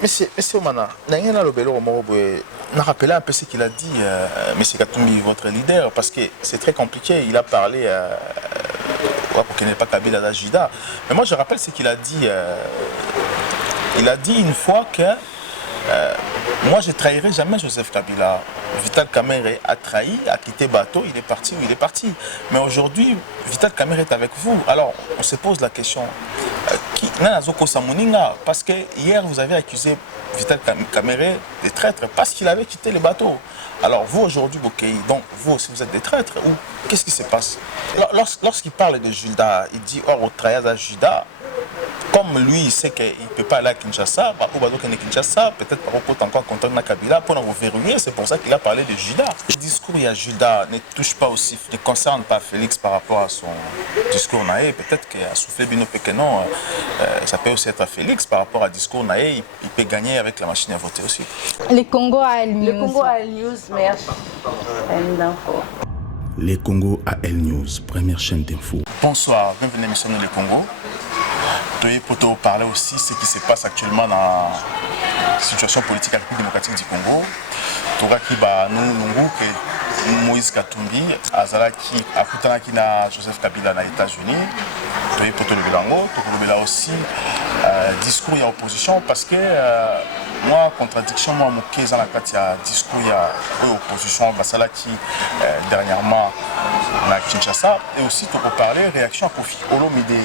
Monsieur Omana, on a rappelé un peu ce qu'il a dit, Monsieur Katumbi, votre leader, parce que c'est très compliqué. Il a parlé pour qu'il n'ait pas Kabila à Juda. Mais moi, je rappelle ce qu'il a dit. Il a dit une fois que moi, je ne trahirai jamais Joseph Kabila. Vital Kamerhe a trahi, a quitté bateau, il est parti où il est parti. Mais aujourd'hui, Vital Kamerhe est avec vous. Alors, on se pose la question, parce que hier, vous avez accusé Vital Kamerhe de traître parce qu'il avait quitté le bateau. Alors, vous, aujourd'hui, Bokei, donc vous aussi, vous êtes des traîtres ou qu'est-ce qui se passe? Lorsqu'il parle de Juda, il dit, or, au trahir à Juda, comme lui, il sait qu'il ne peut pas aller à Kinshasa, peut-être par contre encore contre Kabila pour nous verrouiller, c'est pour ça qu'il a parlé de Juda. Le discours de Juda ne touche pas aussi, ne concerne pas Félix par rapport à son discours naïe. Peut-être qu'à souffler Bino Pekenon, ça peut aussi être à Félix par rapport à discours naïe, il peut gagner avec la machine à voter aussi. Les Congo à El News. Le Congo à El News, merci. Les Congo à El News, première chaîne d'info. Bonsoir, bienvenue à l'émission de Les Congo. Pour parler aussi de ce qui se passe actuellement dans la situation politique à la République démocratique du Congo. Nous, Moïse Katumbi, Azalaki, Akutanaki na Joseph Kabila na États-Unis. Pour le là aussi discours et opposition parce que moi contradiction moi moké dans la carte discours et opposition Basalaki dernièrement à Kinshasa et aussi pour parler réaction à Kofi Olomide.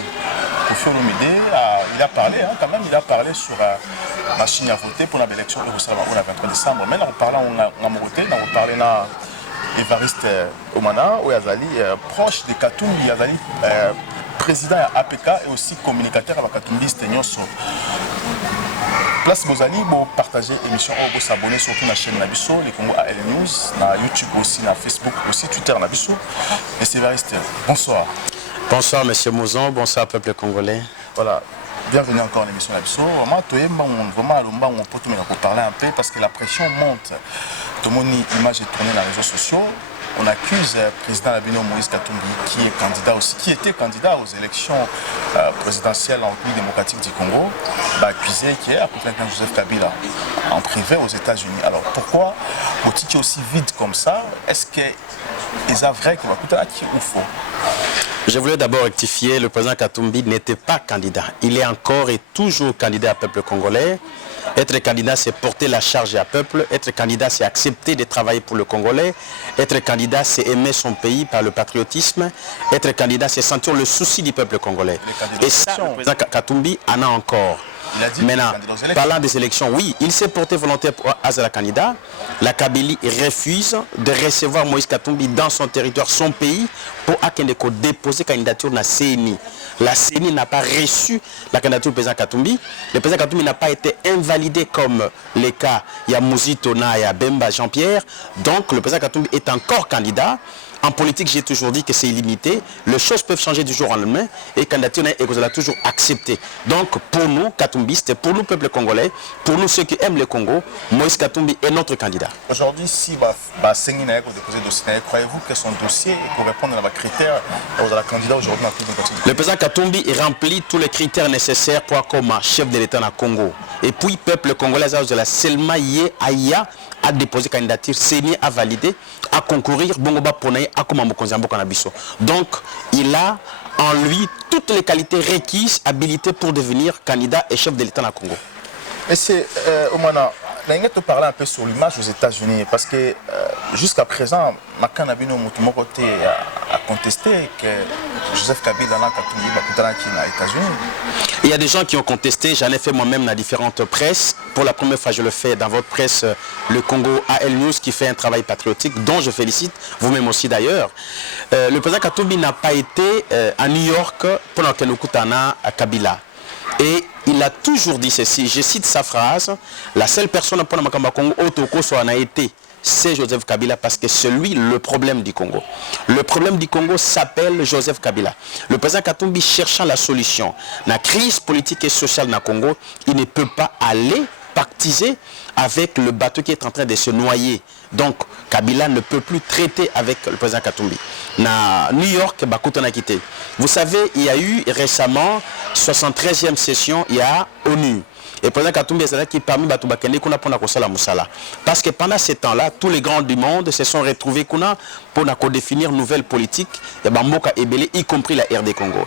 Kofi Olomide il a parlé quand même il a parlé sur la machine à voter pour l'élection au 23 décembre. Maintenant on parle en Moroté, on parle na Évariste Omana ou Azali proche de Katumbi Azali président APK et aussi communicateur avec Katumbi Stenyoso. Place Bozali, pour partager l'émission, pour s'abonner surtout à la chaîne Nabiso, les Congo à El News, na YouTube aussi, na Facebook aussi, Twitter Nabiso. Et c'est Évariste. Bonsoir. Bonsoir Monsieur Mouzon, bonsoir peuple congolais. Voilà. Bienvenue encore à l'émission Nabiso. Vraiment, on peut parler un peu parce que la pression monte. Tout le monde image est tournée dans les réseaux sociaux. On accuse le président Labino Moïse Katumbi, qui est candidat aussi, qui était candidat aux élections présidentielles en République démocratique du Congo, d'accuser qui est à côté de Joseph Kabila en privé aux États-Unis. Alors pourquoi est-il aussi vide comme ça? Est-ce que c'est vrai qu'il va coûter à qui ou faux? Je voulais d'abord rectifier, le président Katumbi n'était pas candidat. Il est encore et toujours candidat à peuple congolais. Être candidat, c'est porter la charge à peuple. Être candidat, c'est accepter de travailler pour le Congolais. Être candidat, c'est aimer son pays par le patriotisme. Être candidat, c'est sentir le souci du peuple congolais. Et ça, le président Katumbi en a encore. Maintenant, parlant des élections, oui, il s'est porté volontaire pour Azala candidat. La Kabylie refuse de recevoir Moïse Katumbi dans son territoire, son pays, pour Akendeko déposer candidature dans la CENI. La CENI n'a pas reçu la candidature du président Katumbi. Le président Katumbi n'a pas été invalidé comme les cas Yamouzi Tona et Bemba Jean-Pierre. Donc le président Katumbi est encore candidat. En politique, j'ai toujours dit que c'est illimité. Les choses peuvent changer du jour au lendemain et candidature est toujours acceptée. Donc, pour nous, Katumbistes, pour nous, peuple congolais, pour nous, ceux qui aiment le Congo, Moïse Katumbi est notre candidat. Aujourd'hui, si Sengi a déposé dossier, croyez-vous que son dossier correspond à nos critères de la candidat aujourd'hui dans le Le président Katumbi remplit tous les critères nécessaires pour comme chef de l'État dans Congo. Et puis, peuple congolais, de la Selma Yé Aya a déposé candidature, CENI a validé, à concourir, Bongoba Ponaye, à Komambo Kanabiso. Donc, il a en lui toutes les qualités requises, habilitées pour devenir candidat et chef de l'État dans Congo. Et c'est, Omana, on te parler un peu sur l'image aux États-Unis, parce que jusqu'à présent, Makanabino Mutumokote a contesté que Joseph Kabila n'a qu'à aux États-Unis. Il y a des gens qui ont contesté, j'en ai fait moi-même dans différentes presses. Pour la première fois, je le fais dans votre presse, le Congo AL News, qui fait un travail patriotique, dont je félicite, vous-même aussi d'ailleurs. Le président Katumbi n'a pas été à New York pendant que nous coûtons à Kabila. Et il a toujours dit ceci, je cite sa phrase, la seule personne pour le Congo Otoko soit en a été, c'est Joseph Kabila parce que c'est lui le problème du Congo. Le problème du Congo s'appelle Joseph Kabila. Le président Katumbi cherchant la solution. La crise politique et sociale dans le Congo, il ne peut pas aller pactiser avec le bateau qui est en train de se noyer. Donc, Kabila ne peut plus traiter avec le président Katumbi. Na New York, Bakuto n'a quitté. Vous savez, il y a eu récemment 73e session, il y a ONU. Et le président Katumbi est qui parmi Batouba Kende qu'on a pour la Moussala. Parce que pendant ces temps-là, tous les grands du monde se sont retrouvés pour définir une nouvelle politique, y compris la RD Congo.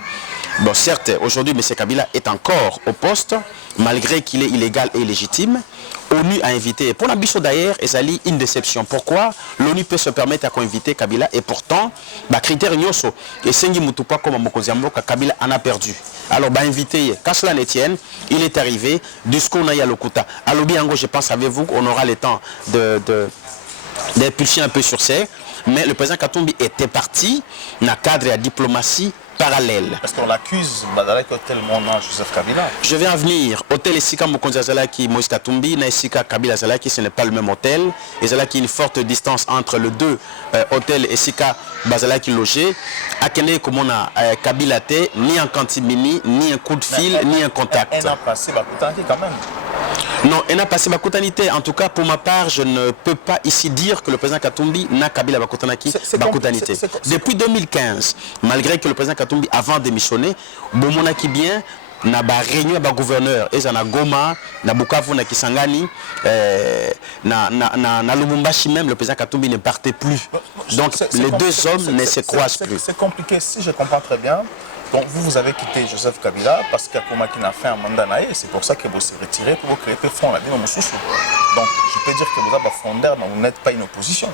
Bon, certes, aujourd'hui, M. Kabila est encore au poste, malgré qu'il est illégal et illégitime. ONU a invité, pour l'ambition d'ailleurs, Ezali, une déception. Pourquoi l'ONU peut se permettre à inviter Kabila et pourtant, critère Nyoso, et Sengi Mutupa comme Mokoziambo, Kabila en a perdu. Alors, invité, qu'à cela ne tienne, il est arrivé, discours Naya Lokuta. Alors, bien, je pense, savez-vous, qu'on aura le temps d'impulser un peu sur ça. Mais le président Katumbi était parti dans le cadre de la diplomatie parallèle. Parce qu'on l'accuse avec l'hôtel Mona Joseph Kabila. Je vais en venir. Hôtel Esika Mokonzi Azalaki Moïse Katumbi, na Esika Kabila Azalaki, ce n'est pas le même hôtel. Et Azalaki une forte distance entre les deux hôtels Esika Bazalaki logé. Akene comme on a Kabila T, ni un cantimini, ni un coup de fil, ni un contact. Un an passé, quand même. Non, elle n'a passé Bakutanité. En tout cas, pour ma part, je ne peux pas ici dire que le président Katumbi n'a Kabila Bakutanaki Bakutanité. Depuis 2015, malgré que le président Katumbi, avant de démissionner, Bomonaki bien, n'a pas réunion avec le gouverneur, et na Goma, na Bukavu, na Kisangani, na Lubumbashi même, le président Katumbi ne partait plus. Donc, les deux hommes ne se croisent plus. C'est compliqué, si je comprends très bien. Donc vous avez quitté Joseph Kabila parce qu'Akomaki n'a fait un mandat naïe, c'est pour ça que vous s'est retiré pour créer le front. Donc je peux dire que vous avez fondé, mais vous n'êtes pas une opposition.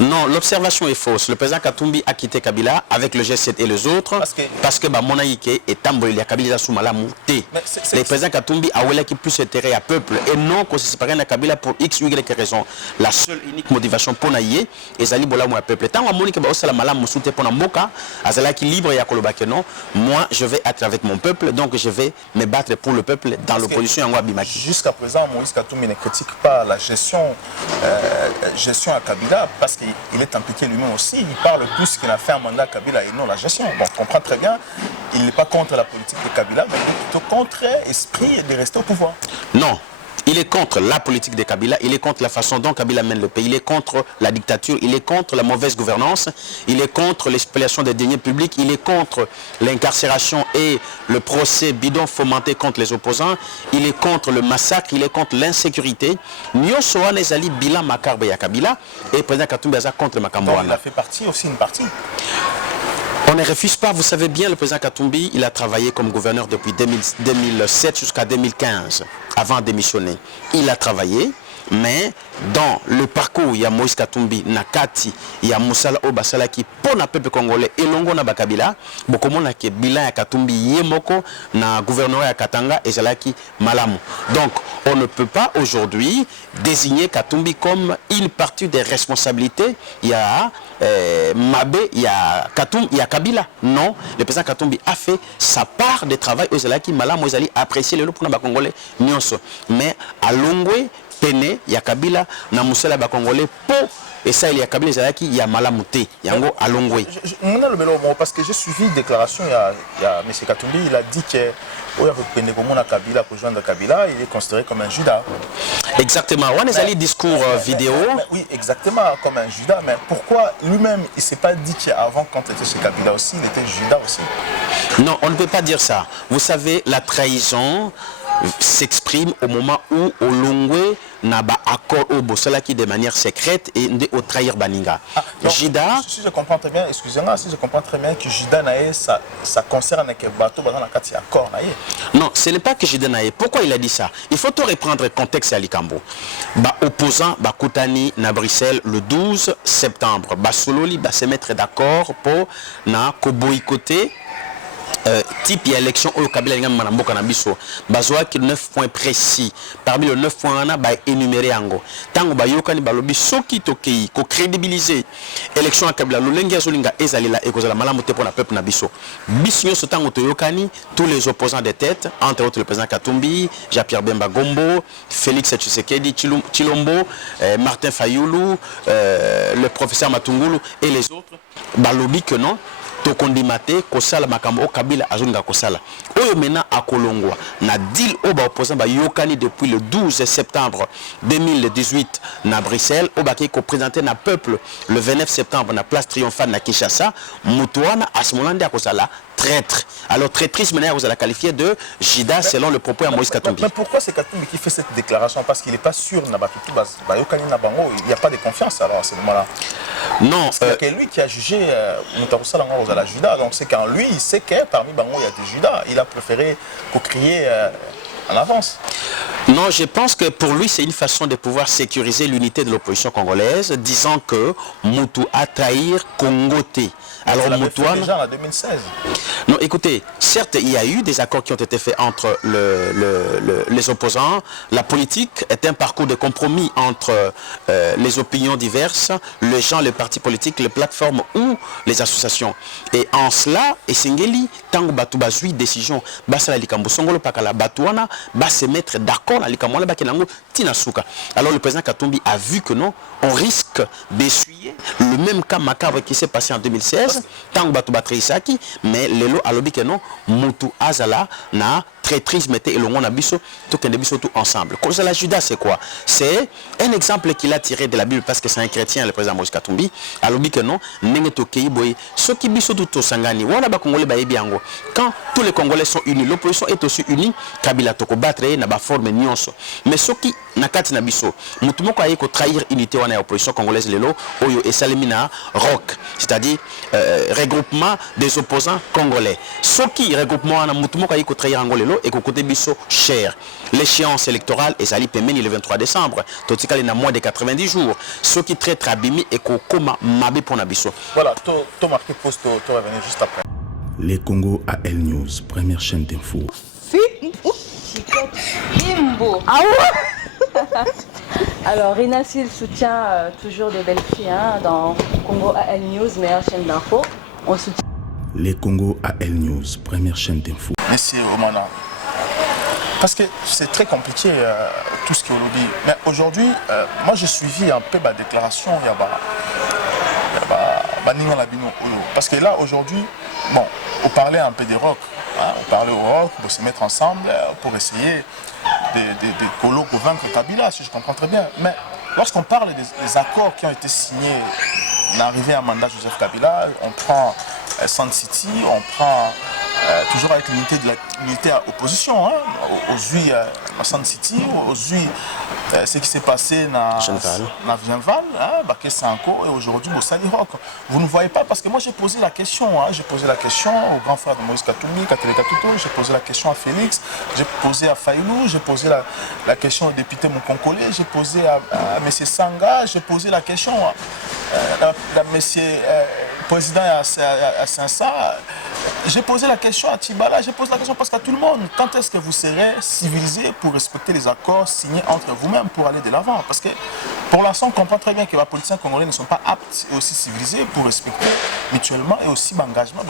Non, l'observation est fausse. Le président Katumbi a quitté Kabila avec le G7 et les autres parce que Monaïke est Tambouli, Kabila Soumala Mouté. Le président Katumbi a voulu qu'il puisse intérêt à peuple et non qu'on se sépare de Kabila pour X ou Y raison. La seule unique motivation pour Naïe est Zali Bola Mouya peuple. Tant que Monika Baosala Malam Moussoute pour Namoka, Azala qui libre et Akolobake non. Moi, je vais être avec mon peuple, donc je vais me battre pour le peuple dans l'opposition à Wabimaki. Jusqu'à présent, Moïse Katumbi ne critique pas la gestion à Kabila parce qu'il est impliqué lui-même aussi. Il parle plus qu'il a fait un mandat à Kabila et non la gestion. Bon, on comprend très bien, il n'est pas contre la politique de Kabila, mais il est plutôt contre l'esprit de rester au pouvoir. Non. Il est contre la politique de Kabila, il est contre la façon dont Kabila mène le pays, il est contre la dictature, il est contre la mauvaise gouvernance, il est contre l'expoliation des deniers publics, il est contre l'incarcération et le procès bidon fomenté contre les opposants, il est contre le massacre, il est contre l'insécurité. Nyosoa Nezali Bila Makarbe ya Kabila et le président Katumbi Aza contre Makamboana. Il a fait partie aussi, une partie. On ne refuse pas, vous savez bien, le président Katumbi, il a travaillé comme gouverneur depuis 2007 jusqu'à 2015, avant de démissionner. Il a travaillé, mais dans le parcours, il y a Moïse Katumbi, Nakati, il y a Moussala Obasala qui, pour le peuple congolais, et Longo na Bakabila, beaucoup de gens bilan ya Katumbi Yemoko, na gouverneur ya Katanga et Zalaki Malamu. Donc, on ne peut pas aujourd'hui désigner Katumbi comme une partie des responsabilités. Il y a Mabé, il y a Katumbi, il y a Kabila. Non, le président Katumbi a fait sa part de travail aux Zalaki Malamu, aux Zali apprécier le loup pour les Congolais. Mais à Longwe, Pene, il y a Kabila, na Moussala Bakongolais, Po, et ça il y a Kabila, il y a Malamouté, Yango à Longwe. Parce que j'ai suivi une déclaration, il y a M. Katumbi, il a dit que Kabila, pour joindre Kabila, il est considéré comme un Judas. Exactement, on est allé discours vidéo. Oui, exactement, comme un Judas, mais pourquoi lui-même, il ne s'est pas dit qu'avant, quand il était chez Kabila aussi, il était Judas aussi? Non, on ne peut pas dire ça. Vous savez, la trahison s'exprime au moment où Olongwe n'a pas accord au Bossala qui de manière secrète et au trahir Baninga. Jida. Si je comprends très bien, excusez-moi, si je comprends très bien que Jida Naé, ça concerne que bateau dans la carte accord Naé. Non, ce n'est pas que Jida Naé. Pourquoi il a dit ça? Il faut tout reprendre le contexte à Likambo. Opposant Koutani na Bruxelles le 12 septembre. Sololi se mettre d'accord pour na boycotter type élection au Kabila Ngam Manamboka na biso bazwa ki 9 points précis parmi les 9 points on a énuméré ango tango ba yokani balobi soki tokei ko crédibiliser élection à Kabila lolenge azolinga ezalila ekozala malamu te pour la peuple na biso biso nyoso tango to yokani tous les opposants de tête entre autres le président Katumbi, Jean-Pierre Bemba Gombo, Félix Tshisekedi Chilombo, Martin Fayulu, le professeur Matungulu et les autres balobi que non tokondimate kosala makambo o Kabila azolinga kosala oyo mena akolongwa na deal o ba opposant ba yokani depuis le 12 septembre 2018 na Bruxelles o baki ko présenter na peuple le 29 septembre na place triomphale na Kinshasa mutuana à ce moment là kosala traître. Alors traîtrise maintenant vous allez qualifier de Jida selon le propos à Moïse Katumbi. Mais pourquoi c'est Katumbi qui fait cette déclaration? Parce qu'il n'est pas sûr il n'y a pas de confiance alors à ce moment-là. Non, c'est lui qui a jugé Moutaroussa Lango à la Juda. Donc c'est quand lui il sait que parmi Bango il y a des Judas. Il a préféré crier en avance. Non, je pense que pour lui, c'est une façon de pouvoir sécuriser l'unité de l'opposition congolaise, disant que Moutou a trahir Congoté. Alors Moutouane... déjà en 2016. Non, écoutez, certes, il y a eu des accords qui ont été faits entre les opposants. La politique est un parcours de compromis entre les opinions diverses, les gens, les partis politiques, les plateformes ou les associations. Et en cela, Essengeli, Tango Batou Bazui, décision, Basala Likambo Songolo Pakala Batouana, va se mettre d'accord à Likamwala Bakenango Tinasuka. Alors le président Katumbi a vu que non, on risque d'essuyer le même cas macabre qui s'est passé en 2016, Tango Batou Batreisaki, mais Lelo alobi que non, Moutou Azala na traîtrise mettait et l'on a biso tout ensemble. Cause la Judas c'est quoi? C'est un exemple qu'il a tiré de la Bible parce que c'est un chrétien le président Moïse Katumbi. Alobi que non, nenge to kei boy, ce qui biso tout sangani, wana ba Congolais ba ebiango. Quand tous les Congolais sont unis, l'opposition est aussi unie, Kabila toko battre na ba forme nyonso. Mais ce qui nakati na biso, mutu moko aye ko trahir unité wana ya opposition congolaise lelo oyo esalemina ROC, c'est-à-dire regroupement des opposants congolais. Ce qui regroupement wana mutu moko aye ko trahir angolelo et que côté biso cher. L'échéance électorale est allée pemeni le 23 décembre. Totikali na moins de 90 jours. Ce qui traite Rabimi et Kokoma Mabe pour Nabiso. Voilà, to marqué poste, to revenir juste après. Les Congo AL News, première chaîne d'info. Ah ouais. Alors, Rina Sil soutient toujours des belles filles dans Congo AL News, meilleure chaîne d'info. On soutient. Les Congo AL News, première chaîne d'info. Monsieur Omana, parce que c'est très compliqué tout ce qu'on nous dit. Mais aujourd'hui, moi j'ai suivi un peu ma déclaration. Parce que là aujourd'hui, bon, on parlait un peu des rock. On parlait au rock pour se mettre ensemble pour essayer de convaincre Kabila, si je comprends très bien. Mais lorsqu'on parle des accords qui ont été signés, l'arrivée à mandat Joseph Kabila, on prend Sun City, on prend toujours avec l'unité à opposition, aujourd'hui à Sun City, aujourd'hui ce qui s'est passé dans Genval, Baké Sanko et aujourd'hui au Sali Rock. Vous ne voyez pas parce que moi j'ai posé la question, j'ai posé la question au grand frère de Moïse Katumbi, Katele Katuto, j'ai posé la question à Félix, j'ai posé à Faïlou, j'ai posé la question au député Moukonkole, j'ai posé à M. Sanga, j'ai posé la question à M. président à Saint-Sa, j'ai posé la question à Tibala, j'ai posé la question parce qu'à tout le monde, quand est-ce que vous serez civilisés pour respecter les accords signés entre vous-même pour aller de l'avant? Parce que pour l'instant, on comprend très bien que les politiciens congolais ne sont pas aptes et aussi civilisés pour respecter mutuellement et aussi l'engagement.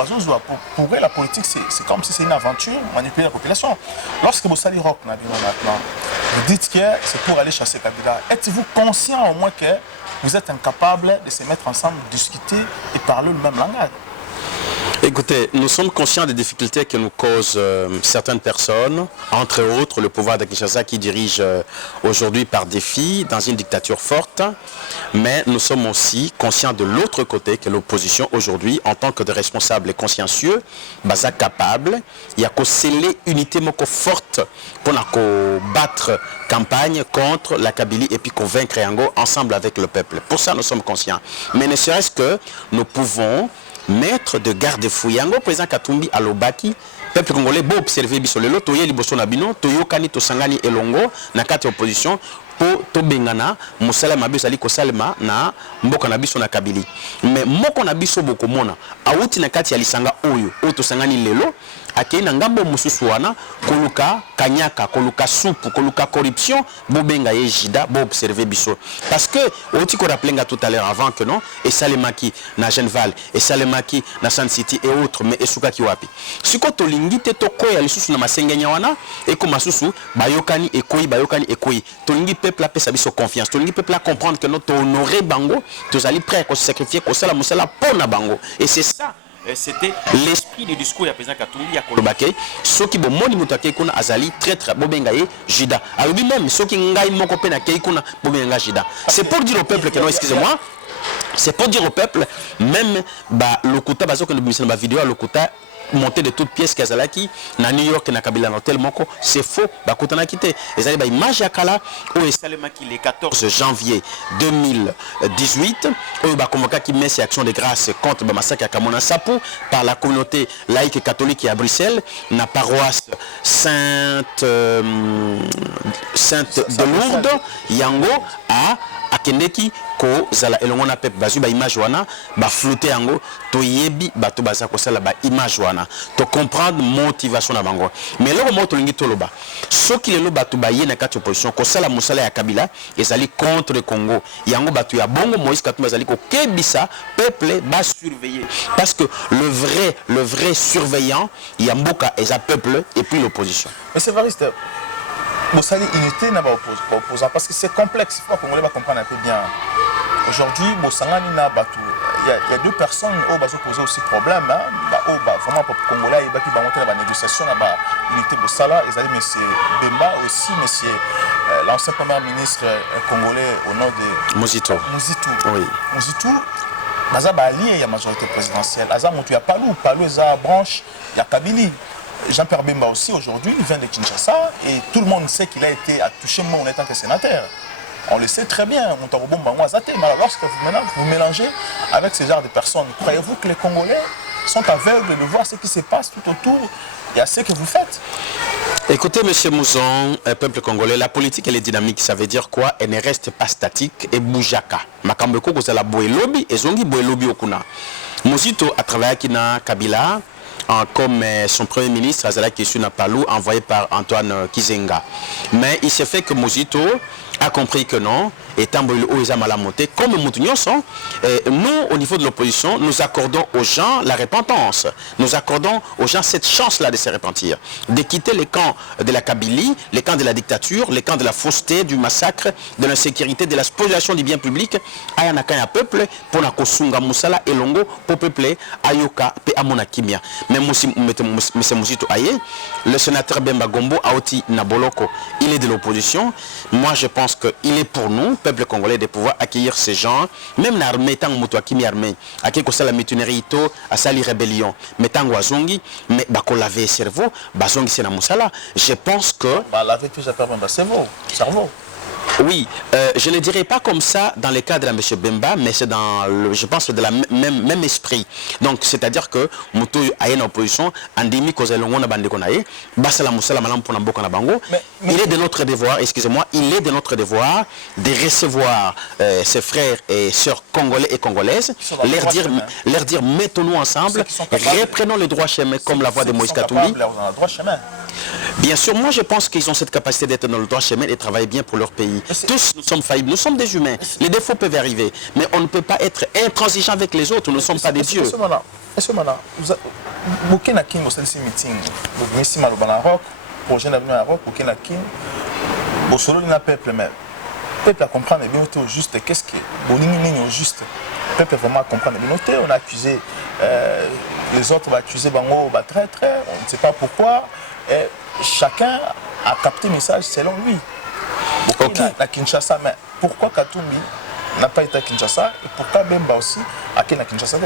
Pour eux, la politique, c'est comme si c'est une aventure, manipuler la population. Lorsque vous salez Rock maintenant, vous dites que c'est pour aller chasser Kabila. Êtes-vous conscient au moins que vous êtes incapable de se mettre ensemble, discuter et parler le même langage? Écoutez, nous sommes conscients des difficultés que nous causent certaines personnes, entre autres le pouvoir de Kinshasa qui dirige aujourd'hui par défi dans une dictature forte, mais nous sommes aussi conscients de l'autre côté que l'opposition aujourd'hui, en tant que de responsables consciencieux, basa capable, il y a qu'à sceller unité moko forte pour battre campagne contre la Kabylie et puis convaincre Yango ensemble avec le peuple. Pour ça, nous sommes conscients. Mais ne serait-ce que nous pouvons mettre de garde-fou. Yango président Katumbi alobaki peuple congolais beau observer bisolelo toye liboso na bino toyokani tosangani elongo na kati opposition po tobengana musala mabiso ali kosalema na mboka na biso na Kabylie. Mais moko na biso bokomona awuti na kati ya lisanga oyo tosangani lelo akei na ngambo mususu wana koluka kanyaka koluka soupe koluka corruption bobenga ye Jida bo observer biso parce que oti ko rappeler tout à l'heure avant que non et salemaki na Genval et salemaki na Sun City et autres mais esuka ki wapi siko to lingite to koya lisusu na masengenya wana e ko masusu bayokani ekoi to lingi peuple a pesa biso confiance to lingi peuple a comprendre que notre honorer bango to zali prêt ko sacrifier ko sala musala pona bango et c'est ça c'était l'esprit du discours du président Katumbi ya kolobake soki bomoni mutu akei kuna azali traître bobenga ye Judas alobi même soki ngai moko pe na kei kuna bobenga Judas. C'est pour dire au peuple que non, excusez-moi, c'est pour dire au peuple même ba lokuta bazo que nous ba vidéo lokuta monté de toutes pièces kazalaki na New York na Kabila Hotel moko c'est faux bakutana kité ezali ba image ya kala o esalemaki le 14 janvier 2018 o ba convoqué qui met action de grâce contre ba massacre à Kamona Sapu par la communauté laïque catholique à Bruxelles na paroisse Sainte de Lourdes yango à akendeki ko zala elongona pep bazu ba image wana ba flouter yango to yebi bato baza ko sala ba image wana to comprendre motivation na bango mais loko moto lingi toloba soki lelo bato ba yena kati opposition ko sala musala ya Kabila ezali contre le Congo yango bato ya bongo Moïse Katumbi ezali ko kebisa peuple ba surveiller parce que le vrai surveillant ya mboka eza peuple et puis l'opposition. Mais c'est variste. Bossali unité n'a pas opposant parce que c'est complexe. Il faut que les Congolais comprennent un peu bien. Aujourd'hui, Bossangani n'a pas tout. Il y a deux personnes qui ont posé aussi problème. Vraiment, pour les Congolais, ils vont monter la négociation. L'unité Bossala, ils allaient M. Bemba aussi, M. L'ancien premier ministre congolais au nom de Muzito. Oui. Muzito, Baza allié à la majorité présidentielle. Aza Moutou, il y a Palou, il y a branche, il y a Kabili. Jean-Pierre Bemba aussi, aujourd'hui, il vient de Kinshasa et tout le monde sait qu'il a été touché en étant que sénateur. On le sait très bien. Mais lorsque vous mélangez avec ce genre de personnes, croyez-vous que les Congolais sont aveugles de voir ce qui se passe tout autour et à ce que vous faites? Écoutez, M. Mouzon, peuple congolais, la politique elle est dynamique, ça veut dire quoi? Elle ne reste pas statique et boujaka. Makambeko kozala boye lobby et zongi boye lobby okuna. Muzito a travaillé avec Kabila comme son premier ministre, Azala Kessuna Palou, envoyé par Antoine Kizenga. Mais il s'est fait que Muzito a compris que non, étant monté, comme Moutounion, nous, au niveau de l'opposition, nous accordons aux gens la repentance. Nous accordons aux gens cette chance-là de se repentir, de quitter les camps de la Kabylie, les camps de la dictature, les camps de la fausseté, du massacre, de l'insécurité, de la spoliation du bien public. Ayanakaya peuple, pour la Kosunga Moussala et Longo, pour peupler Ayoka, Pe Amona Kimia. Mais M. Muzito Aye, le sénateur Bemba Gombo, Aoti Naboloko, il est de l'opposition. Moi, je pense qu'il est pour nous, peuple congolais, de pouvoir accueillir ces gens, même l'armée, tant que Kimi armée, à qui la mutinerie, à sali rébellion, mais tant que mais qu'on laver le cerveau, Bazongi c'est na Moussala. Je pense que. Laver tout ça, cerveau. Oui, je ne dirais pas comme ça dans le cas de la M. Bemba, mais c'est dans, je pense, de la même esprit. Donc, c'est-à-dire que Moutou a une opposition, Andimi Kozelongo na bande konaye, Basala Moussala Malam pour Namboka na Bango. Il est de notre devoir, excusez-moi, il est de notre devoir de recevoir ses frères et sœurs congolais et congolaises, leur dire mettons-nous ensemble, reprenons le droit chemin comme la voix de Moïse Katumbi. Bien sûr, moi je pense qu'ils ont cette capacité d'être dans le droit chemin et de travailler bien pour leur pays. Tous nous sommes faillibles, nous sommes des humains. Les défauts peuvent arriver, mais on ne peut pas être intransigeant avec les autres, nous ne sommes pas des dieux. Monsieur Mana, vous avez un meeting, vous avez un Maroc, projet d'avenir au Maroc, vous avez un vous avez un peuple, mais le peuple a compris bien au juste, qu'est-ce que vous avez au juste. Le peuple vraiment comprendre bien. On a accusé, les autres vont accuser Bango, traître, on ne sait pas pourquoi. Et chacun a capté le message selon lui. Okay. À Kinshasa, mais pourquoi Katumbi n'a pas été à Kinshasa et pourquoi Bemba aussi à Kinshasa?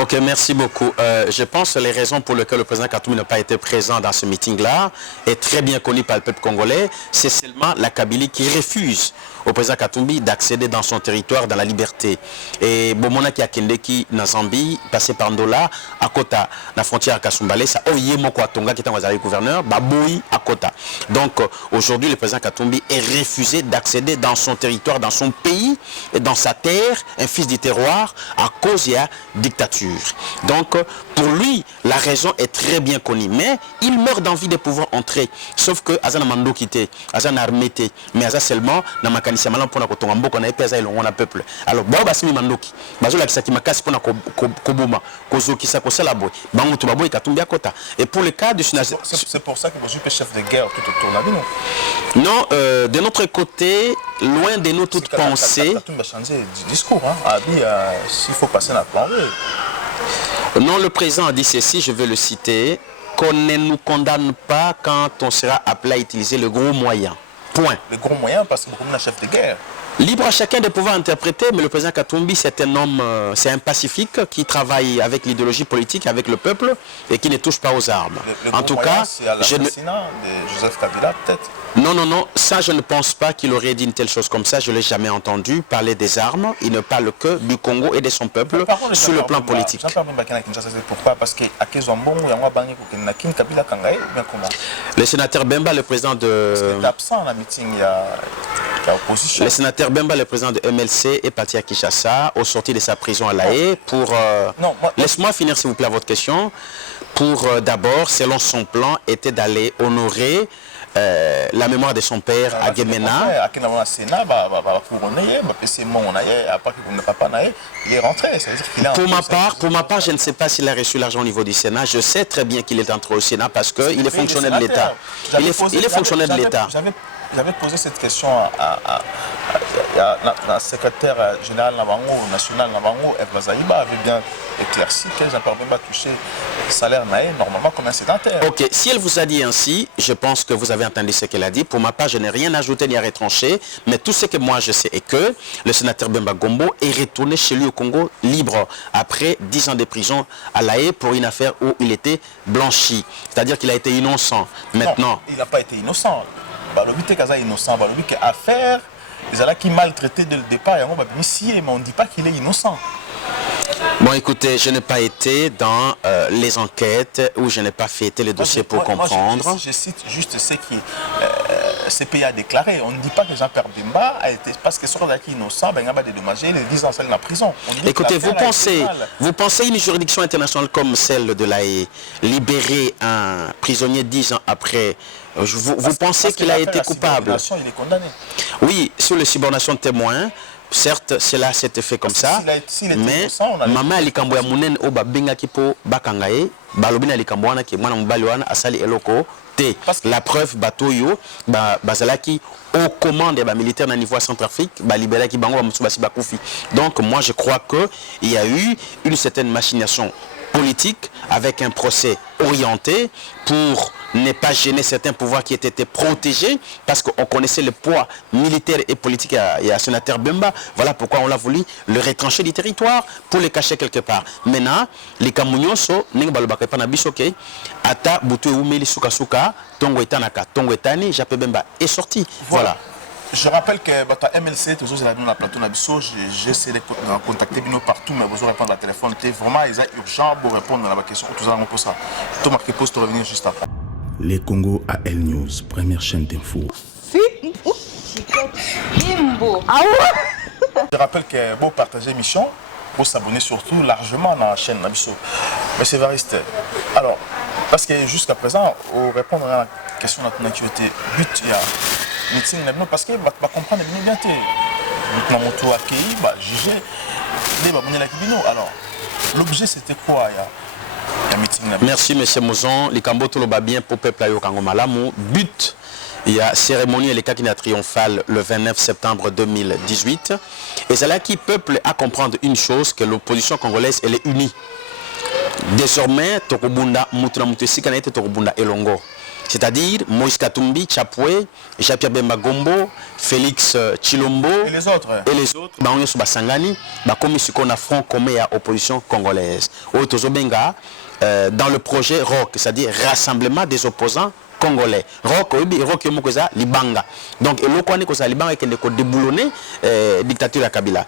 Ok, merci beaucoup. Je pense que les raisons pour lesquelles le président Katumbi n'a pas été présent dans ce meeting-là est très bien connu par le peuple congolais. C'est seulement la Kabylie qui refuse au président Katumbi d'accéder dans son territoire dans la liberté. Et Bomona qui a Kendeki dans Zambie, passé par Ndola, à Kota, la frontière à Kasumbale, ça oye moko Tonga qui est un gouverneur, Baboui à Kota. Donc aujourd'hui, le président Katumbi est refusé d'accéder dans son territoire, dans son pays, et dans sa terre, un fils du terroir, à cause de la dictature. Donc pour lui, la raison est très bien connue, mais il meurt d'envie de pouvoir entrer. Sauf que Azana Mando quitté, Azana Armété, mais Azana seulement dans ma c'est malin pour na mboka na epeza ilongo na peuple. Alors ba basimi mandoki bazola kisaki makasi pour na koboma kozoki sa ko sala boy bango to baboy Katumbi akota. Et pour le cas de c'est pour ça que vous êtes chef de guerre tout autour là non, de notre côté, loin de nous toutes pensées. Katumbi a changé du discours hein. A dit s'il faut passer la plan B. Non, le président a dit ceci, je vais le citer, qu'on ne nous condamne pas quand on sera appelé à utiliser le gros moyen. Point. Le gros moyen, parce que comme un chef de guerre. Libre à chacun de pouvoir interpréter, mais le président Katumbi, c'est un homme, c'est un pacifique qui travaille avec l'idéologie politique, avec le peuple et qui ne touche pas aux armes. En tout cas, c'est à l'assassinat de Joseph Kabila, peut-être. Non, non, non, ça je ne pense pas qu'il aurait dit une telle chose comme ça, je ne l'ai jamais entendu parler des armes, il ne parle que du Congo et de son peuple sur le plan politique. Pourquoi? Parce que le sénateur Bemba, le président de... C'était absent à la meeting, il y a opposition. Le sénateur Bemba, le président de MLC, est parti à Kinshasa au sorti de sa prison à La Haye pour... Laisse-moi finir s'il vous plaît votre question. Pour d'abord, selon son plan, était d'aller honorer la mémoire de son père à Gemena. Pour ma part, je ne sais pas s'il a reçu l'argent au niveau du Sénat. Je sais très bien qu'il est entré au Sénat parce qu'il est fonctionnaire de l'État. Il est fonctionnaire de l'État. J'avais posé cette question à la secrétaire générale nationale Nabango, Eva Zaïba, avait bien éclairci qu'elle n'a pas touché le salaire normalement comme un sénateur. Ok, si elle vous a dit ainsi, je pense que vous avez entendu ce qu'elle a dit. Pour ma part, je n'ai rien ajouté ni à retrancher, mais tout ce que moi je sais est que le sénateur Bemba Gombo est retourné chez lui au Congo libre après 10 ans de prison à La Haye pour une affaire où il était blanchi. C'est-à-dire qu'il a été innocent. Maintenant, non, il n'a pas été innocent. Balobi Tekaza innocent, Balobi qui a affaire, ils allaient qui maltraité dès le départ, mais on ne dit pas qu'il est innocent. Bon, écoutez, je n'ai pas été dans les enquêtes où je n'ai pas fêté le dossier pour comprendre. Je cite juste ce qui CPI a déclaré. On ne dit pas que Jean-Pierre Bemba a été, parce que sur la qui est innocent, il va dédommager les 10 ans dans la prison. Écoutez, vous pensez une juridiction internationale comme celle de La Haye libérer un prisonnier 10 ans après, vous pensez qu'il a été coupable? Il est condamné. Oui, sur les subornations de témoins. Certes, cela s'est fait comme ça, mais maman alikambo ya munene o babenga kipo bakangaye balobina alikambo wana ke mwana mobali wana asali eloko te. La preuve batoyo bazalaki aux commandes des militaires na niveau Centrafrique balibelaki bango bamusu basi bakufi. Donc moi je crois que il y a eu une certaine machination politique avec un procès orienté pour ne pas gêner certains pouvoirs qui étaient protégés parce qu'on connaissait le poids militaire et politique à sénateur Bemba. Voilà pourquoi on l'a voulu le retrancher du territoire pour le cacher quelque part. Maintenant, les Kamunyoso, Ata Butu Umeli Sukasuka, Tongo Etanaka, Tongo Etani, Japé Bemba est sorti. Voilà. Je rappelle que MLC, toujours dans la plateau Nabiso, j'ai essayé de contacter Bino partout, mais vous répondre à la téléphone. Vraiment, il est urgent pour répondre à la question. Tout ça, pour ça. Tout marqué poste revenir juste après. Les Congo AL News, première chaîne d'info. Je rappelle que vous partagez l'émission, vous s'abonner surtout largement à la chaîne Nabiso. Monsieur Variste, alors, parce que jusqu'à présent, au répondre à la question de notre activité, but, il y a meeting parce que va comprendre bien bien maintenant mon tour accueilli juger les babonner la kibino. Alors l'objet c'était quoi il y a meeting. Merci monsieur Mozon, les Kamboto loba bien pour peuple ayo kango malamu. But il y a cérémonie et les kakina triomphale le 29 septembre 2018 et c'est là qui peuple à comprendre une chose, que l'opposition congolaise elle est unie. Désormais Tokobunda Mutuna Mutesi kanete Tokobunda Elongo. C'est-à-dire Moïse Katumbi, Chapwe, Jean-Pierre Bemba Gombo, Félix Chilombo et les autres. Basangani, comme ce qu'on a front commun à l'opposition congolaise. Dans le projet ROC, c'est-à-dire Rassemblement des opposants congolais. ROC, Libanga. Donc, le Libanga qui est déboulonné dictature à Kabila.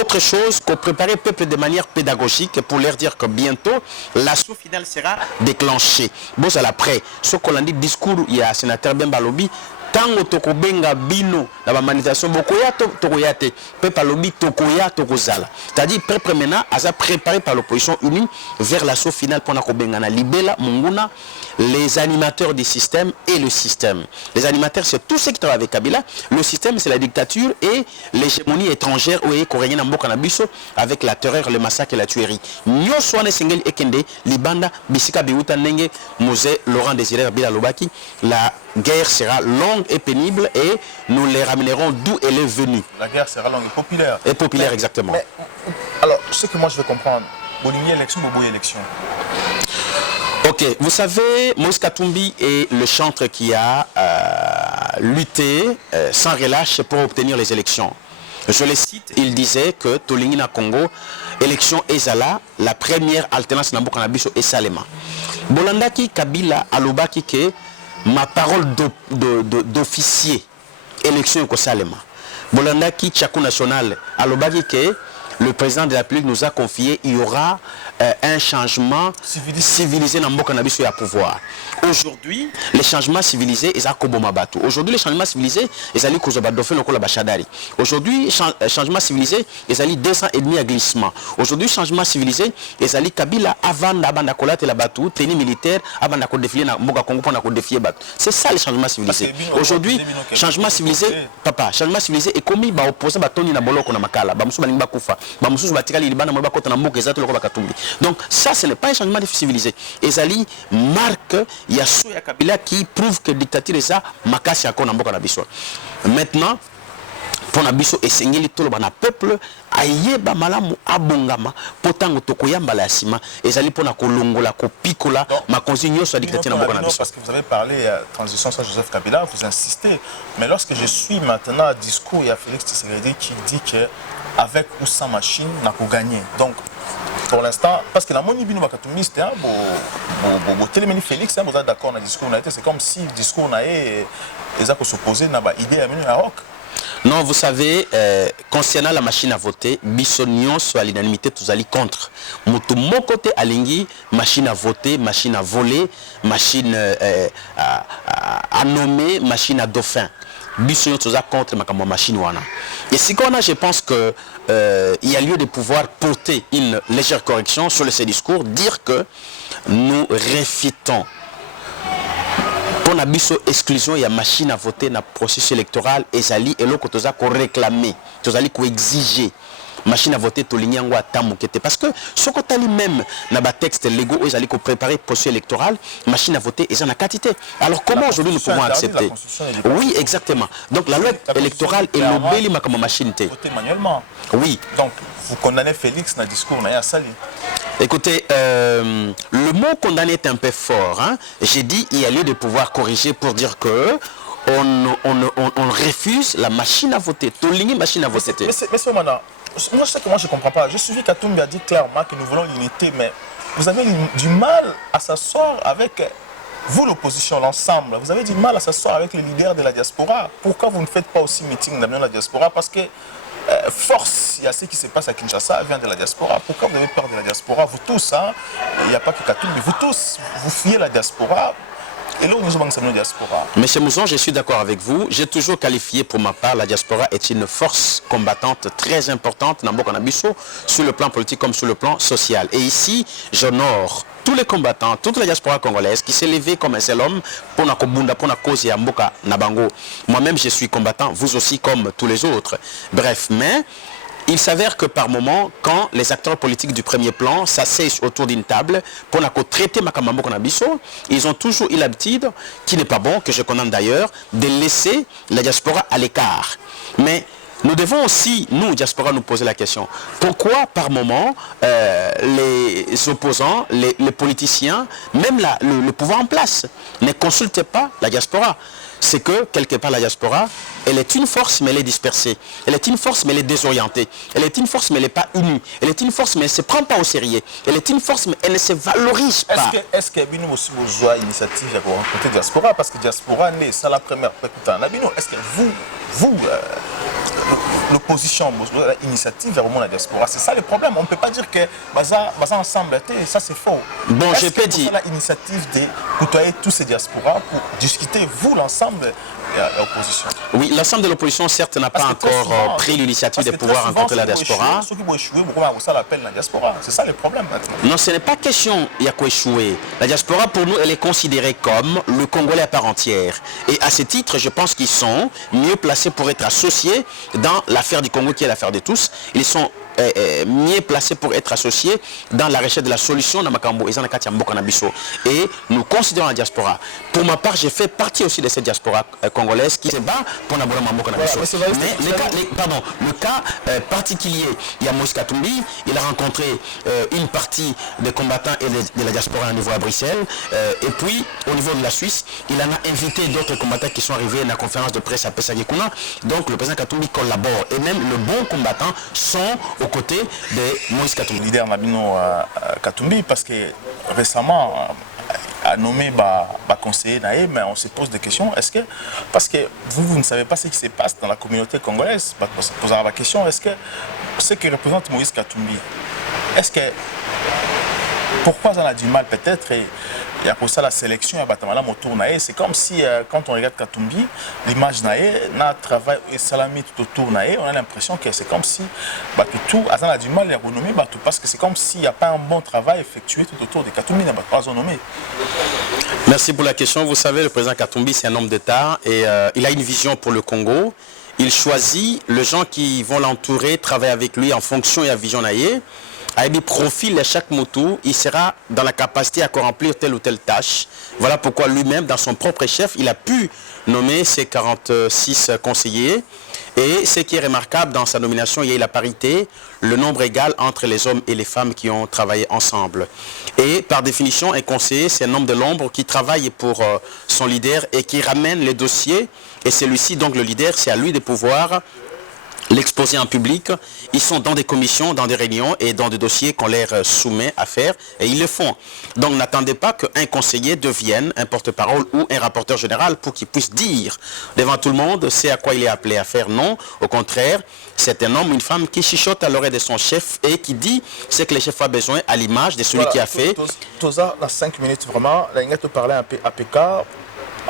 Autre chose, qu'on préparait le peuple de manière pédagogique pour leur dire que bientôt, l'assaut final sera déclenché. Bon, c'est après. Ce qu'on a dit, discours, il y a un sénateur Bemba Lobi, tango tokobenga bino na ba manifestation bokoya tokoyate peuple lobi tokoya tokozala. C'est-à-dire peuple maintenant a préparé par l'opposition unie vers l'assaut final pour na kobenga na libela munguna les animateurs du système et le système. Les animateurs c'est tout ce qui travaille avec Kabila, le système c'est la dictature et l'hégémonie étrangère où est coréenne na mboka na biso avec la terreur, le massacre et la tuerie. Nyoso ane singeli ekende libanda bisika biuta nenge Mosé Laurent Désiré Kabila Lobaki la guerre sera longue et pénible et nous les ramènerons d'où elle est venue. La guerre sera longue et populaire. Et populaire, exactement. Mais, alors, ce que moi je veux comprendre, Bolingi élection, Bobo élection. Ok, vous savez, Moïse Katumbi est le chantre qui a lutté sans relâche pour obtenir les élections. Je le cite, il disait que Tolingi na Congo, élection Ezala, la première alternance Nambo Kanabiso et Salema. Bolandaki Kabila alobaki que ma parole d'officier, élection au Salema. Bolandaki Tchakou National alobaki que le président de la République nous a confié, il y aura un changement civilisé dans le cannabis et à pouvoir. Aujourd'hui, les changements civilisés, ils ont Kobomabatou. Aujourd'hui, les changements civilisés, ils ont Kozobadofé, le Bachadari. Aujourd'hui, changement civilisé, ils ont 200 et demi à glissement. Aujourd'hui, changement civilisé, ils ont Kabila avant d'Abandakolat et la Batou, tenue militaire, avant d'Ako défier dans Moga Congo pour défier Batou. C'est ça les changements civilisés. Aujourd'hui, changement civilisé, papa, changement civilisé est commis par opposant Batoni na Boloko na Makala, Bamsou Balimba Koufa, Bamsou Batikali Libana Mabakota na Moga Zato le Katumbi. Donc, ça, ce n'est pas un changement civilisé. Ezali marque Yassou Kabila qui prouve que la dictature est ça, Makasi a konambo kanabiso. Maintenant, pour Nabiso et Sengeli tout le peuple, ayeba malamu abongama, potango tokoyamba la sima, ezali pour na kolongola, kopikola, ma consigne sur la dictature na Nabiso. Parce que vous avez parlé transition sur Joseph Kabila, vous insistez. Mais lorsque je suis maintenant à discours, il y a Félix Tshisekedi qui dit que avec ou sans machine, on a gagné. Donc, pour l'instant, parce que la monibino Bakatumbi, c'était un beau téléménie Félix, vous êtes d'accord dans le discours, c'est comme si le discours n'a pas s'opposer à l'idée à la rock. Non, vous savez, concernant la machine à voter, Bissonion soit à l'unanimité, tous allez contre. Moutou mon côté alingi, machine à voter, machine à voler, machine à nommer, machine à dauphin. Bissonion tous allez contre ma machine wana. Et si qu'on a, je pense que il y a lieu de pouvoir porter une légère correction sur ces discours, dire que nous réfutons pour la exclusion, il y a machine à voter dans le processus électoral et Zali et l'autre chose qu'on réclamer, qu'on exiger machine à voter tout l'ignan à tamukete parce que ce qu'on a même dans le texte légaux ils allaient préparer processus électoral machine à voter et ça n'a quantité. Alors comment aujourd'hui nous pouvons accepter? Oui, exactement. Donc la loi électorale est l'obéli comme machine té. Voter manuellement. Oui. Donc vous condamnez Félix dans le discours à Sali. Écoutez, le mot condamné est un peu fort. Hein? J'ai dit il y a lieu de pouvoir corriger pour dire que on refuse la machine à voter. Tolingi machine à voter. Mais c'est moi je sais que moi je ne comprends pas. Je suis Katumbi a dit clairement que nous voulons l'unité, mais vous avez du mal à s'asseoir avec vous, l'opposition, l'ensemble. Vous avez du mal à s'asseoir avec les leaders de la diaspora. Pourquoi vous ne faites pas aussi meeting dans la diaspora? Parce que force, il y a ce qui se passe à Kinshasa, vient de la diaspora. Pourquoi vous avez peur de la diaspora? Vous tous, hein, il n'y a pas que Katumbi, vous tous, vous fuyez la diaspora. Et là, nous avons une diaspora. Monsieur Mouzon, je suis d'accord avec vous. J'ai toujours qualifié pour ma part, la diaspora est une force combattante très importante dans Bokanabiso, sur le plan politique comme sur le plan social. Et ici, j'honore tous les combattants, toute la diaspora congolaise qui s'est levée comme un seul homme pour la Kobunda, pour la cause et Mboka Nabango. Moi-même, je suis combattant, vous aussi comme tous les autres. Bref, mais il s'avère que par moment, quand les acteurs politiques du premier plan s'asseyent autour d'une table pour traiter Makamambo Konabiso, ils ont toujours eu l'habitude, qui n'est pas bon, que je condamne d'ailleurs, de laisser la diaspora à l'écart. Mais nous devons aussi, nous, diaspora, nous poser la question. Pourquoi, par moment, les opposants, les politiciens, même le pouvoir en place, ne consultent pas la diaspora? C'est que, quelque part, la diaspora, elle est une force, mais elle est dispersée. Elle est une force, mais elle est désorientée. Elle est une force, mais elle n'est pas unie. Elle est une force, mais elle ne se prend pas au sérieux. Elle est une force, mais elle ne se valorise pas. Est-ce qu'il y a aussi besoin d'initiative pour rencontrer la diaspora? Parce que la diaspora, c'est la première. Est-ce que vous l'opposition, l'initiative vers la diaspora, c'est ça le problème. On ne peut pas dire que Baza ensemble, ça c'est faux. Bon, je peux dire. L'initiative de côtoyer tous ces diasporas pour discuter, vous, l'ensemble, l'opposition. Oui, l'ensemble de l'opposition, certes, n'a pas encore pris l'initiative de pouvoir rencontrer la diaspora. Ceux qui vont échouer, ça l'appelle la diaspora. C'est ça le problème maintenant. Non, ce n'est pas question il y a quoi échouer. La diaspora, pour nous, elle est considérée comme le Congolais à part entière. Et à ce titre, je pense qu'ils sont mieux placés pour être associés dans l'affaire du Congo qui est l'affaire de tous. Ils sont mieux placés pour être associés dans la recherche de la solution dans Makambo et et nous considérons la diaspora. Pour ma part, j'ai fait partie aussi de cette diaspora congolaise qui se bat pour la Mambo Canabiso. Mais le cas particulier, il y a Moïse Katumbi, il a rencontré une partie des combattants et de la diaspora au niveau à Bruxelles. Et puis, au niveau de la Suisse, il en a invité d'autres combattants qui sont arrivés à la conférence de presse à Pessagekuna. Donc, le président Katumbi collabore. Et même le bon combattant sont aux côtés de Moïse Katumbi. Le leader Mabino Katumbi, parce que récemment, a nommé conseiller Naé, mais on se pose des questions. Est-ce que, parce que vous ne savez pas ce qui se passe dans la communauté congolaise, on se pose la question, est-ce que ce qui représente Moïse Katumbi, est-ce que, pourquoi on a du mal peut-être, il y a pour ça la sélection, autour Naé, c'est comme si quand on regarde Katumbi, l'image Naé, n'a travail et salami tout autour Naé, on a l'impression que c'est comme si tout a du mal à renommer parce que c'est comme s'il n'y a pas un bon travail effectué tout autour de Katumbi, n'a pas renommé. Merci pour la question. Vous savez, le président Katumbi, c'est un homme d'État et il a une vision pour le Congo. Il choisit les gens qui vont l'entourer, travailler avec lui en fonction de la vision Naé. Il profile à chaque moto, il sera dans la capacité à remplir telle ou telle tâche. Voilà pourquoi lui-même, dans son propre chef, il a pu nommer ses 46 conseillers. Et ce qui est remarquable dans sa nomination, il y a eu la parité, le nombre égal entre les hommes et les femmes qui ont travaillé ensemble. Et par définition, un conseiller, c'est un homme de l'ombre qui travaille pour son leader et qui ramène les dossiers. Et celui-ci, donc le leader, c'est à lui de pouvoir l'exposer en public. Ils sont dans des commissions, dans des réunions et dans des dossiers qu'on leur soumet à faire et ils le font. Donc n'attendez pas qu'un conseiller devienne un porte-parole ou un rapporteur général pour qu'il puisse dire devant tout le monde c'est à quoi il est appelé à faire. Non, au contraire, c'est un homme, une femme qui chichote à l'oreille de son chef et qui dit ce que le chef a besoin à l'image de celui qui a fait. Tout ça, dans 5 minutes vraiment, là, il a parlé un peu APK.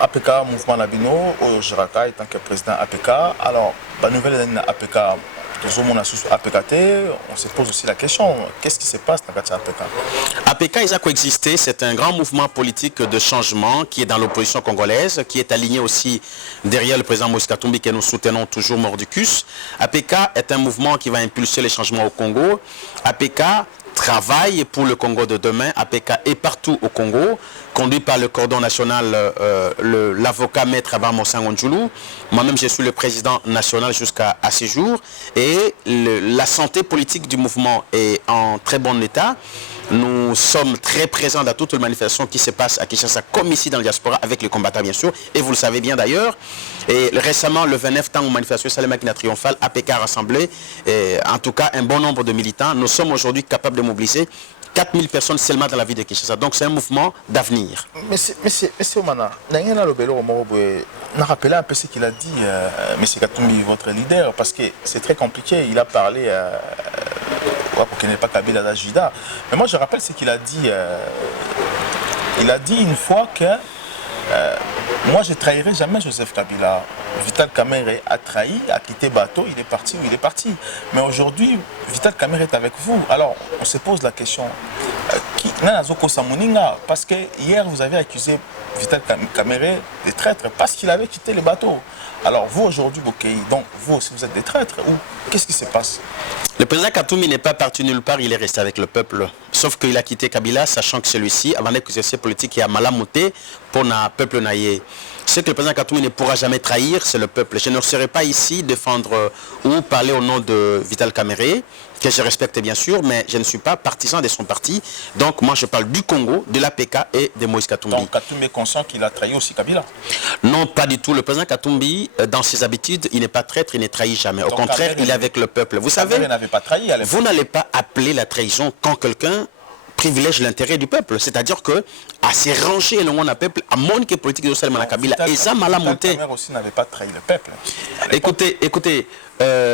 APK, mouvement Nabino, au Jiraka, en tant que président APK. Alors, la nouvelle année APK, on se pose aussi la question, qu'est-ce qui se passe dans APK? APK, il a coexisté, c'est un grand mouvement politique de changement qui est dans l'opposition congolaise, qui est aligné aussi derrière le président Moïse Katumbi que nous soutenons toujours mordicus. APK est un mouvement qui va impulser les changements au Congo. APK travaille pour le Congo de demain. APK est partout au Congo, conduit par le cordon national, l'avocat maître Abba Sangonjoulou. Moi-même, je suis le président national jusqu'à ce jour. Et la santé politique du mouvement est en très bon état. Nous sommes très présents dans toutes les manifestations qui se passent à Kinshasa, comme ici dans la diaspora, avec les combattants bien sûr, et vous le savez bien d'ailleurs. Et récemment, le 29 temps, aux manifestations Salémakina triomphale, APK a rassemblé, en tout cas, un bon nombre de militants. Nous sommes aujourd'hui capables de mobiliser 4000 personnes seulement dans la ville de Kinshasa. Donc c'est un mouvement d'avenir. Monsieur Omana, on a rappelé un peu ce qu'il a dit, M. Katumbi, votre leader, parce que c'est très compliqué. Il a parlé pour qu'il n'ait pas Kabila d'Ajida. Mais moi je rappelle ce qu'il a dit. Il a dit une fois que moi je ne trahirai jamais Joseph Kabila. Vital Kamerhe a trahi, a quitté bateau, il est parti où il est parti. Mais aujourd'hui, Vital Kamerhe est avec vous. Alors on se pose la question. Parce que hier vous avez accusé Vital Kamerhe de traître parce qu'il avait quitté le bateau. Alors vous aujourd'hui, Bokei, donc vous aussi vous êtes des traîtres ou qu'est-ce qui se passe? Le président Katumbi n'est pas parti nulle part, il est resté avec le peuple. Sauf qu'il a quitté Kabila, sachant que celui-ci, avant d'exercer politique, il a malamuté pour le peuple naïe. Ce que le président Katumbi ne pourra jamais trahir, c'est le peuple. Je ne serai pas ici défendre ou parler au nom de Vital Kamerhe, que je respecte bien sûr, mais je ne suis pas partisan de son parti. Donc moi je parle du Congo, de l'APK et de Moïse Katumbi. Donc Katumbi est conscient qu'il a trahi aussi Kabila? Non, pas du tout. Le président Katumbi, dans ses habitudes, il n'est pas traître, il ne trahit jamais. Au contraire, il est avec le peuple. Vous savez, pas trahi, vous n'allez pas appeler la trahison quand quelqu'un privilège l'intérêt du peuple. C'est-à-dire que à se ranger le monde à peuple, à mon que politique de Salman Kabila, et ça m'a la montée. Aussi n'avait pas trahi le peuple. Écoutez,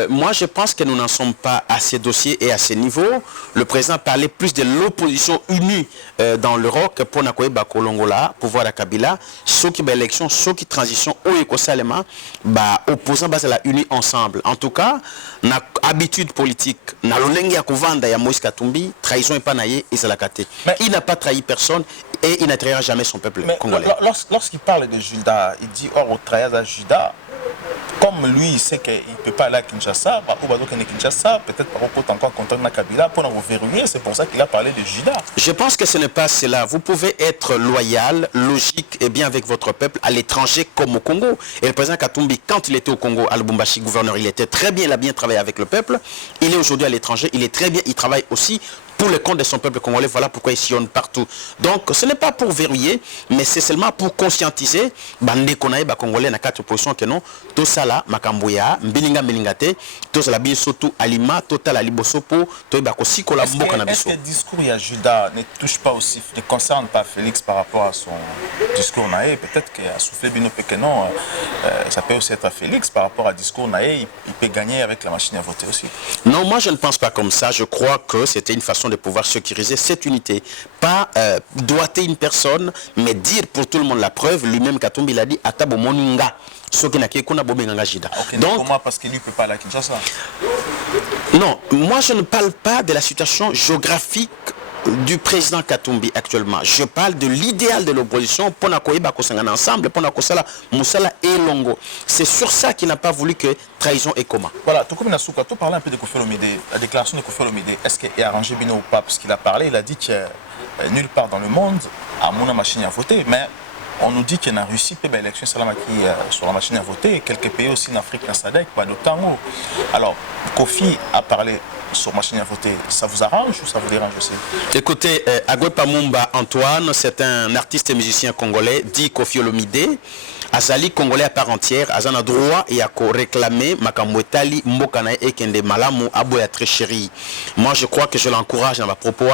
moi je pense que nous n'en sommes pas à ces dossiers et à ces niveaux. Le président parlait plus de l'opposition unie dans l'Europe pour Nakoye Bakolongola, pouvoir à Kabila, ceux qui élection, ceux qui transition au Écosalema, opposants base la unis ensemble. En tout cas, na habitude politique, na l'olenge ya kovanda ya Moïse Katumbi, trahison et panaye et salakate. Il n'a pas trahi personne et il n'a trahira jamais son peuple congolais. Lorsqu'il parle de Judas, il dit or au trahir à Judas. comme lui, il sait qu'il ne peut pas aller à Kinshasa, peut-être par rapport encore contact avec Kabila pour nous verrouiller, c'est pour ça qu'il a parlé de Judas. Je pense que ce n'est pas cela. Vous pouvez être loyal, logique et bien avec votre peuple à l'étranger comme au Congo. Et le président Katumbi, quand il était au Congo, à Lubumbashi, gouverneur, il était très bien, il a bien travaillé avec le peuple. Il est aujourd'hui à l'étranger, il est très bien, il travaille aussi pour le compte de son peuple congolais. Voilà pourquoi il sillonne partout. Donc, ce n'est pas pour verrouiller, mais c'est seulement pour conscientiser les Congolais dans quatre positions que non, tout ça là, Makambouya, Mbilinga Milingate, tout ça là, surtout Alima, Total Alibosopo, tout ça là, est-ce que le discours de Judas ne touche pas aussi, ne concerne pas Félix par rapport à son discours naïe? Peut-être qu'à souffler Bino Pekenon, ça peut aussi être à Félix par rapport à discours naïe, il peut gagner avec la machine à voter aussi. Non, moi je ne pense pas comme ça. Je crois que c'était une façon de pouvoir sécuriser cette unité. Pas doiter une personne, mais dire pour tout le monde la preuve. Lui-même, Katumbi l'a dit, Atabo Moninga. Donc, comment? Parce qu'il ne peut pas aller à Kinshasa. Non, moi je ne parle pas de la situation géographique du président Katumbi actuellement. Je parle de l'idéal de l'opposition pour qu'on ensemble, pour qu'on Moussala et Longo. C'est sur ça qu'il n'a pas voulu que trahison et coma. Voilà, tout comme Nasuka, tu parlais un peu de Koffi Olomide, la déclaration de Koffi Olomide. Est-ce qu'elle est arrangée Bino ou pas? Parce qu'il a parlé, il a dit que nulle part dans le monde, à mon machine à voter, mais on nous dit qu'il y a Russie, l'élection sur la machine à voter, et quelques pays aussi en Afrique, en SADC, notamment. Alors, Kofi a parlé sur machine à voter, ça vous arrange ou ça vous dérange aussi? Écoutez, Agwepa Mumba Antoine, c'est un artiste et musicien congolais, dit Koffi Olomide. Azali congolais à part entière, Azana droit et à réclamer Makamwetali Mbokana et Kende Malamu Aboya très chéri. Moi je crois que je l'encourage dans ma propos.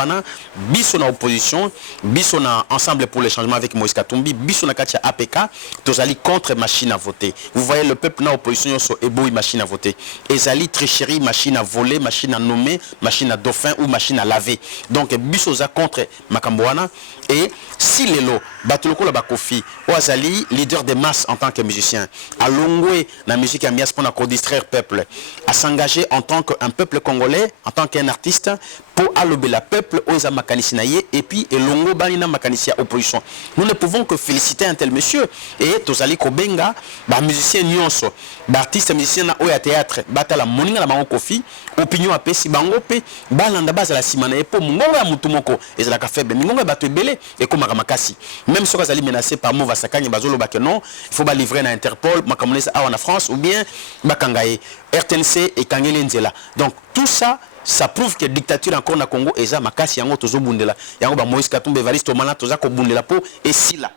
Biso na opposition, biso na ensemble pour le changement avec Moïse Katumbi, biso na katia APK, tozali contre machine à voter. Vous voyez le peuple na opposition so eboui machine à voter. Ezali très chéri, machine à voler, machine à nommer, machine à dauphin ou machine à laver. Donc biso za contre Makamboana et si les lots Batuloko la Bakofi, Oazali leader des masses en tant que musicien, à Longwe la musique amias pour distraire peuple, à s'engager en tant qu'un peuple congolais, en tant qu'un artiste pour allober la peuple aux Makanisinaye et puis Longo Banina Makanisia opposition. Nous ne pouvons que féliciter un tel monsieur et Tozali Kobenga, musicien nyonso, artiste musicien na oya théâtre, batala moninga la bango kofi, opinion apesi bango pe balanda baza la simana et pour mungonga ya mutumoko ezala ka faible, mungonga bato ebele et comme makasi. Même si Azali menacé par Mova Sakanya bazolo ba que non, il faut ba livrer na Interpol, makamonesa awa na France ou bien bakangaye RTNC et Kangele Nzela. Donc tout ça ça prouve que la dictature encore na Congo eza makasi yango tozo bundela yango ba Moïse Katumbi Evariste Omana toza ko bundela po et si là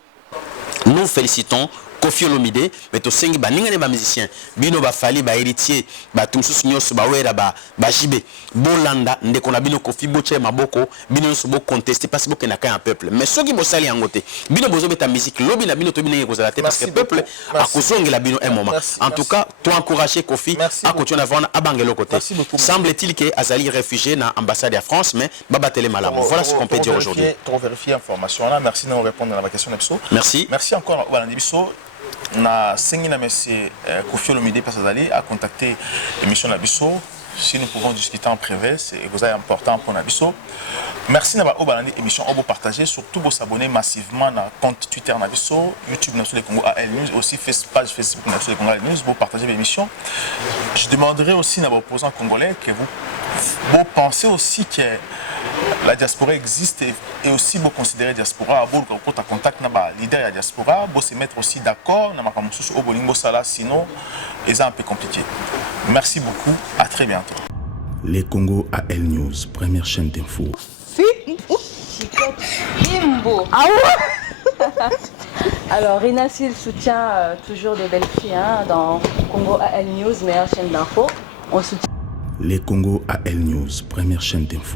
nous félicitons Koffi Olomide mais to sengi ba ninga ne ba musicien bino ba fali ba héritier ba tumsusu nyos ba wera ba jibe bolanda ndeko na bino Koffi boche maboko bino so bo contester parce que na ka un peuple mais soki bo sali yangote bino bozo beta musique lobi na bino to bino ko zala te parce que peuple a kozongi la bino un moment en tout cas toi encourager Koffi à continuer avant à bangelo côté semble-t-il que Azali réfugié na ambassade de France mais baba télé malamu voilà ce qu'on peut dire aujourd'hui pour vérifier information là merci de nous répondre à la question d'Abso merci encore voilà Nibiso na sengi na monsieur Koffi Olomide Pasazali a contacté l'émission Nabiso. Si nous pouvons discuter en privé, c'est important pour Nabiso. Merci d'avoir émission vous partager, surtout vous abonner massivement à compte Twitter Nabiso, YouTube Nabiso Congo AL News, aussi page Facebook Nabiso Congo AL News, vous partagez l'émission. Je demanderai aussi à vos opposants congolais que vous pensez aussi que la diaspora existe et aussi vous considérez diaspora, vous contact avec leader de la diaspora, vous se mettre aussi d'accord, sinon c'est un peu compliqué. Merci beaucoup, à très bientôt. Les Congo AL News, première chaîne d'info. Alors, Rinassil soutient toujours des belles filles dans Congo AL News, meilleure chaîne d'info. On soutient. Les Congo AL News, première chaîne d'info.